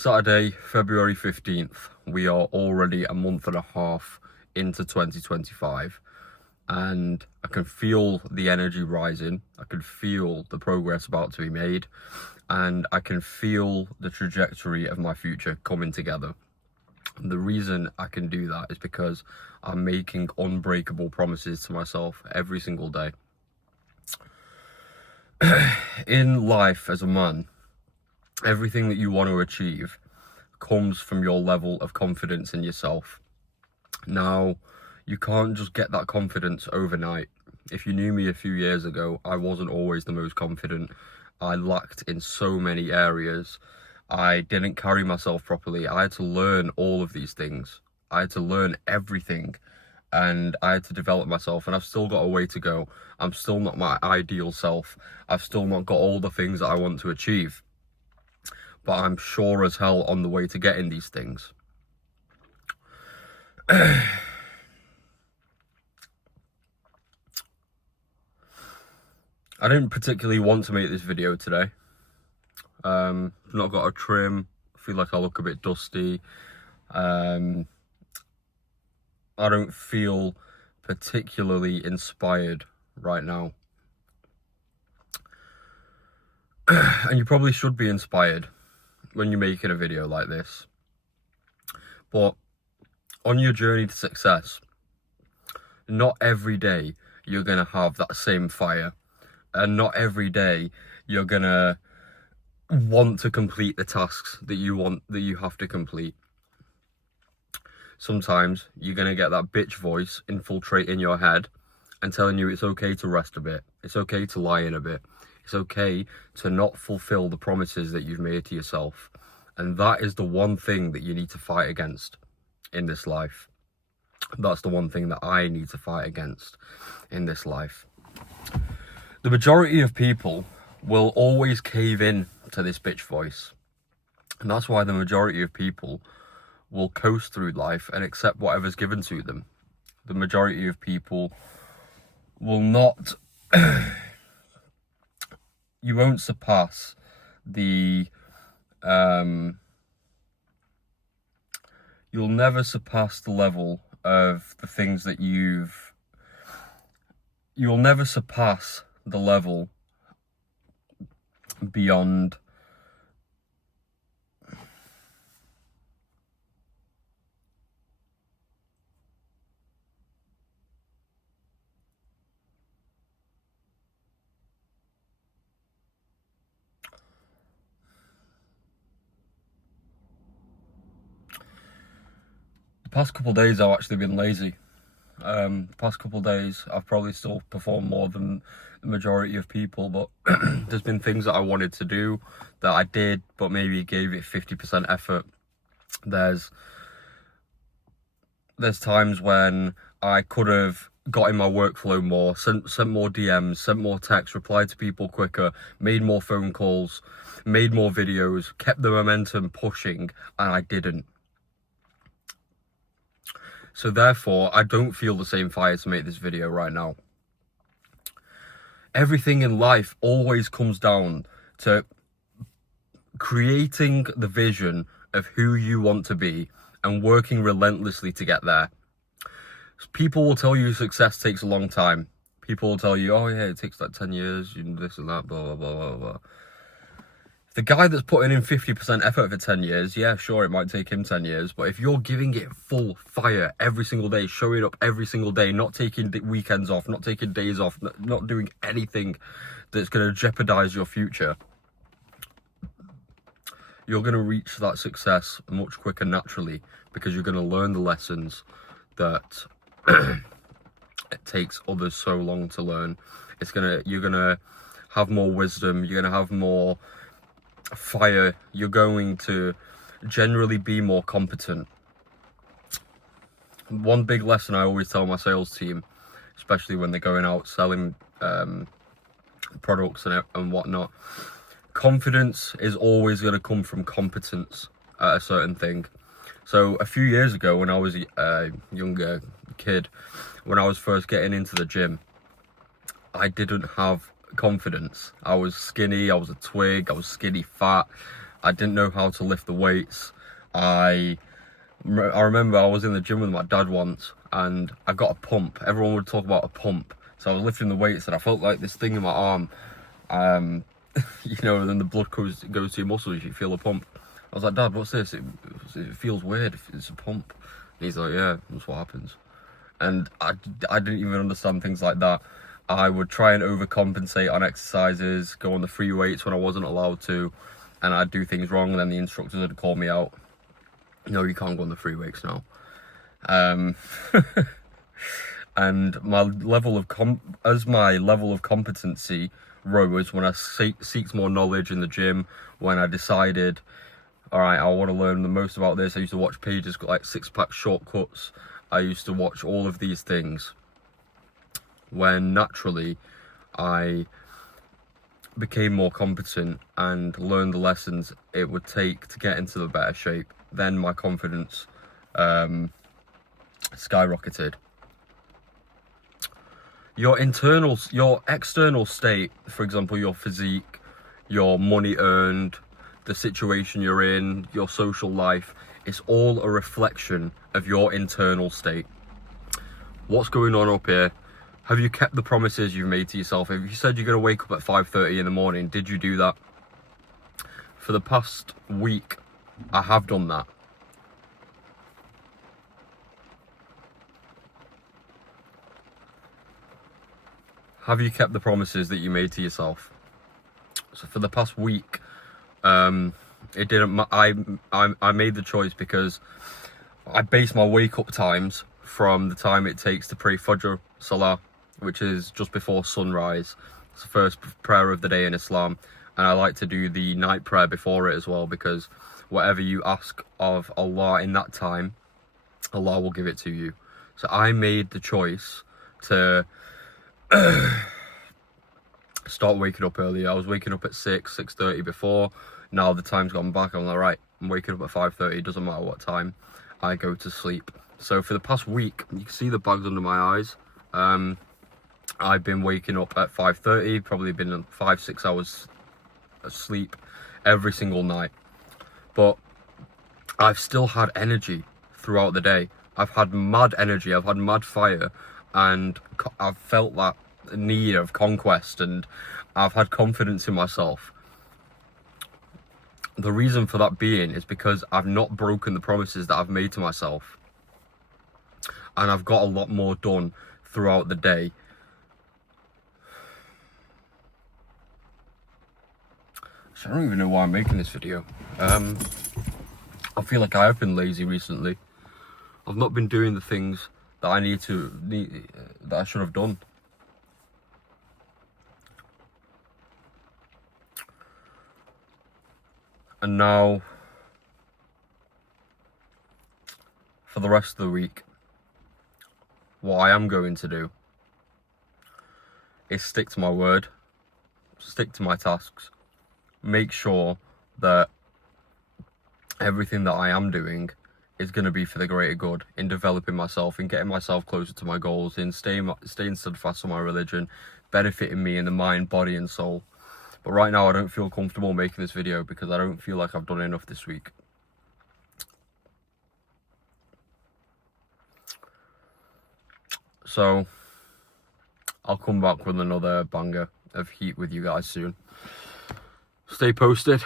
Saturday, February 15th. We are already a month and a half into 2025, and I can feel the energy rising. I can feel the progress about to be made, and I can feel the trajectory of my future coming together. And the reason I can do that is because I'm making unbreakable promises to myself every single day. In life as a man, everything that you want to achieve comes from your level of confidence in yourself. Now, you can't just get that confidence overnight. If you knew me a few years ago, I wasn't always the most confident. I lacked in so many areas. I didn't carry myself properly. I had to learn all of these things. I had to learn everything, and I had to develop myself, and I've still got a way to go. I'm still not my ideal self. I've still not got all the things that I want to achieve. But I'm sure as hell on the way to getting these things. I didn't particularly want to make this video today. I've not got a trim. I feel like I look a bit dusty. I don't feel particularly inspired right now. And you probably should be inspired when you're making a video like this. But on your journey to success, not every day you're going to have that same fire. And not every day you're going to want to complete the tasks that you have to complete. Sometimes you're going to get that bitch voice infiltrating your head and telling you it's okay to rest a bit. It's okay to lie in a bit. It's okay to not fulfill the promises that you've made to yourself. And that is the one thing that you need to fight against in this life. That's the one thing that I need to fight against in this life. The majority of people will always cave in to this bitch voice. And that's why the majority of people will coast through life and accept whatever's given to them. The majority of people will not... You won't surpass the... You'll never surpass the level of the things that you'll never surpass the level beyond the past couple of days. I've actually been lazy. The past couple of days I've probably still performed more than the majority of people, but there's been things that I wanted to do that I did, but maybe gave it 50% effort. There's times when I could have got in my workflow more, sent more DMs, sent more texts, replied to people quicker, made more phone calls, made more videos, kept the momentum pushing, and I didn't. So therefore, I don't feel the same fire to make this video right now. Everything in life always comes down to creating the vision of who you want to be and working relentlessly to get there. People will tell you success takes a long time. People will tell you, oh yeah, it takes like 10 years, you know, this and that, blah, blah, blah, blah, blah. The guy that's putting in 50% effort for 10 years, yeah, sure, it might take him 10 years, but if you're giving it full fire every single day, showing up every single day, not taking weekends off, not taking days off, not doing anything that's going to jeopardize your future, you're going to reach that success much quicker naturally, because you're going to learn the lessons that it takes others so long to learn. You're going to have more wisdom, you're going to have more fire, you're going to generally be more competent. One big lesson I always tell my sales team, especially when they're going out selling products and whatnot, confidence is always going to come from competence at a certain thing. So a few years ago, when I was a younger kid, when I was first getting into the gym, I didn't have confidence. I was skinny, I was a twig, I was skinny fat, I didn't know how to lift the weights. I remember I was in the gym with my dad once, and I got a pump. Everyone would talk about a pump. So I was lifting the weights, and I felt like this thing in my arm, you know, and then the blood goes to your muscles, you feel a pump. I was like, Dad, what's this? It feels weird. It's a pump. And he's like, yeah, that's what happens. And I didn't even understand things like that. I would try and overcompensate on exercises, go on the free weights when I wasn't allowed to, and I'd do things wrong, and then the instructors would call me out. No, you can't go on the free weights now. And my level of competency rose when I seeked more knowledge in the gym, when I decided, all right, I want to learn the most about this. I used to watch pages like six-pack shortcuts. I used to watch all of these things, when naturally I became more competent and learned the lessons it would take to get into the better shape. Then my confidence skyrocketed. Your external state, for example, your physique, your money earned, the situation you're in, your social life, it's all a reflection of your internal state. What's going on up here? Have you kept the promises you've made to yourself? If you said you're going to wake up at 5:30 in the morning, did you do that? For the past week, I have done that. Have you kept the promises that you made to yourself? So for the past week, it didn't. I made the choice because I base my wake up times from the time it takes to pray Fajr Salah, which is just before sunrise. It's the first prayer of the day in Islam, and I like to do the night prayer before it as well, because whatever you ask of Allah in that time, Allah will give it to you. So I made the choice to start waking up earlier. I was waking up at 6:30 before. Now the time's gone back. I'm like, right, I'm waking up at 5:30. It doesn't matter what time I go to sleep. So for the past week, you can see the bags under my eyes. I've been waking up at 5:30, probably been 5-6 hours asleep every single night. But I've still had energy throughout the day. I've had mad energy, I've had mad fire, and I've felt that need of conquest, and I've had confidence in myself. The reason for that being is because I've not broken the promises that I've made to myself, and I've got a lot more done throughout the day. So I don't even know why I'm making this video. I feel like I have been lazy recently. I've not been doing the things that that I should have done. And now, for the rest of the week, what I am going to do is stick to my word, stick to my tasks, make sure that everything that I am doing is going to be for the greater good, in developing myself, in getting myself closer to my goals, in staying steadfast on my religion, benefiting me in the mind, body and soul. But right now I don't feel comfortable making this video because I don't feel like I've done enough this week. So I'll come back with another banger of heat with you guys soon. Stay posted.